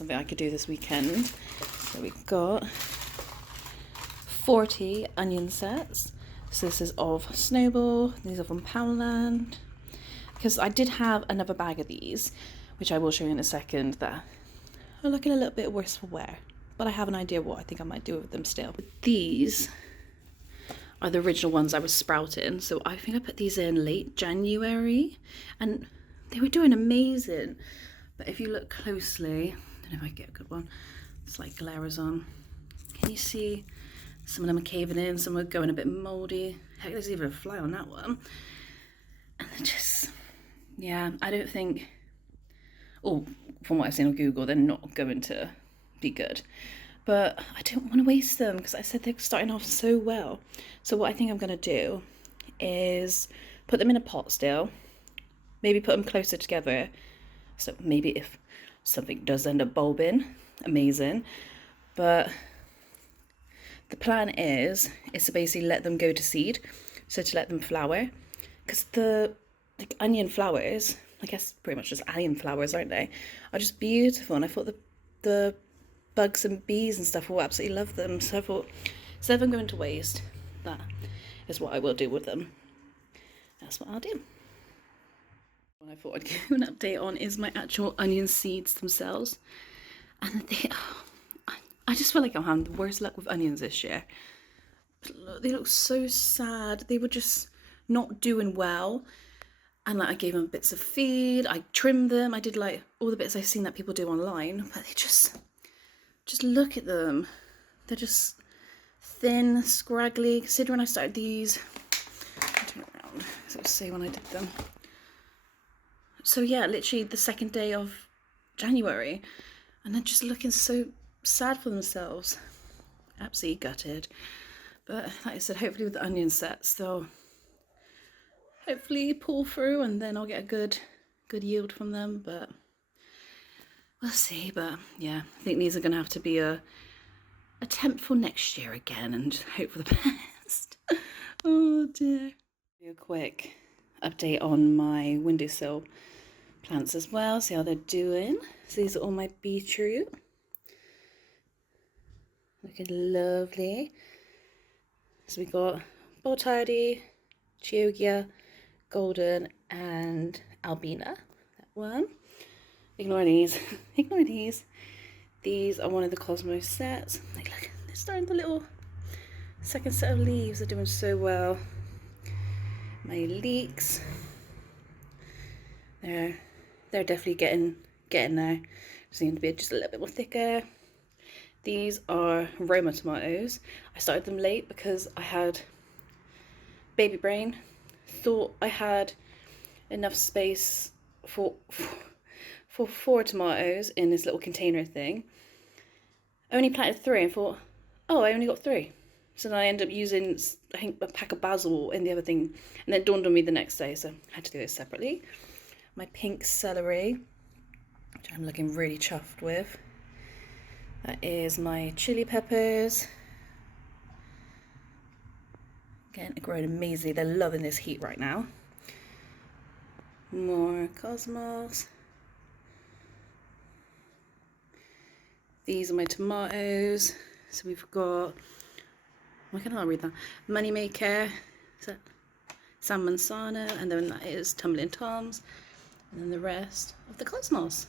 something I could do this weekend. So we've got 40 onion sets. So this is of Snowball. These are from Poundland. Because I did have another bag of these, which I will show you in a second, that are looking a little bit worse for wear. But I have an idea what I think I might do with them still. These are the original ones I was sprouting. So I think I put these in late January and they were doing amazing. But if you look closely, I don't know if I can get a good one. It's like glares on. Can you see some of them are caving in, some are going a bit moldy. Heck, there's even a fly on that one. And they're just, yeah, I don't think, or from what I've seen on Google, they're not going to be good. But I don't want to waste them because I said they're starting off so well. So what I think I'm going to do is put them in a pot still, maybe put them closer together. So maybe if something does end up bulbing, amazing. But the plan is to basically let them go to seed, so to let them flower. Because the onion flowers, I guess pretty much just onion flowers, aren't they, are just beautiful. And I thought the bugs and bees and stuff will absolutely love them. So I thought, instead of them going to waste, that is what I will do with them. That's what I'll do. What I thought I'd give you an update on is my actual onion seeds themselves. And I just feel like I'm having the worst luck with onions this year. They look so sad. They were just not doing well. And like I gave them bits of feed, I trimmed them, I did like all the bits I've seen that people do online, but they just look at them. They're just thin, scraggly. Considering I started these, I'll turn it around, so I'll say when I did them. So yeah, literally the second day of January, and they're just looking so sad for themselves. Absolutely gutted. But like I said, hopefully with the onion sets, they'll hopefully pull through and then I'll get a good yield from them, but we'll see. But yeah, I think these are going to have to be a attempt for next year again and hope for the best. Oh dear. Do a quick update on my windowsill plants as well, see how they're doing. So these are all my beetroot. Looking lovely. So we got Botardi, Chioggia, Golden, and Albina. That one. Ignore these. Ignore these. These are one of the Cosmos sets. Like, look, they're starting the little second set of leaves. They're doing so well. My leeks. They're definitely getting there. Just need to be just a little bit more thicker. These are Roma tomatoes. I started them late because I had baby brain. Thought I had enough space for 4 tomatoes in this little container thing. Only planted 3 and thought, oh, I only got 3. So then I ended up using, I think, a pack of basil in the other thing, and then it dawned on me the next day, so I had to do this separately. My pink celery, which I'm looking really chuffed with. That is my chili peppers. Again, growing amazingly. They're loving this heat right now. More cosmos. These are my tomatoes. So we've got, why can't I read that? Moneymaker, San Manzano, and then that is Tumbling Toms, and then the rest of the cosmos.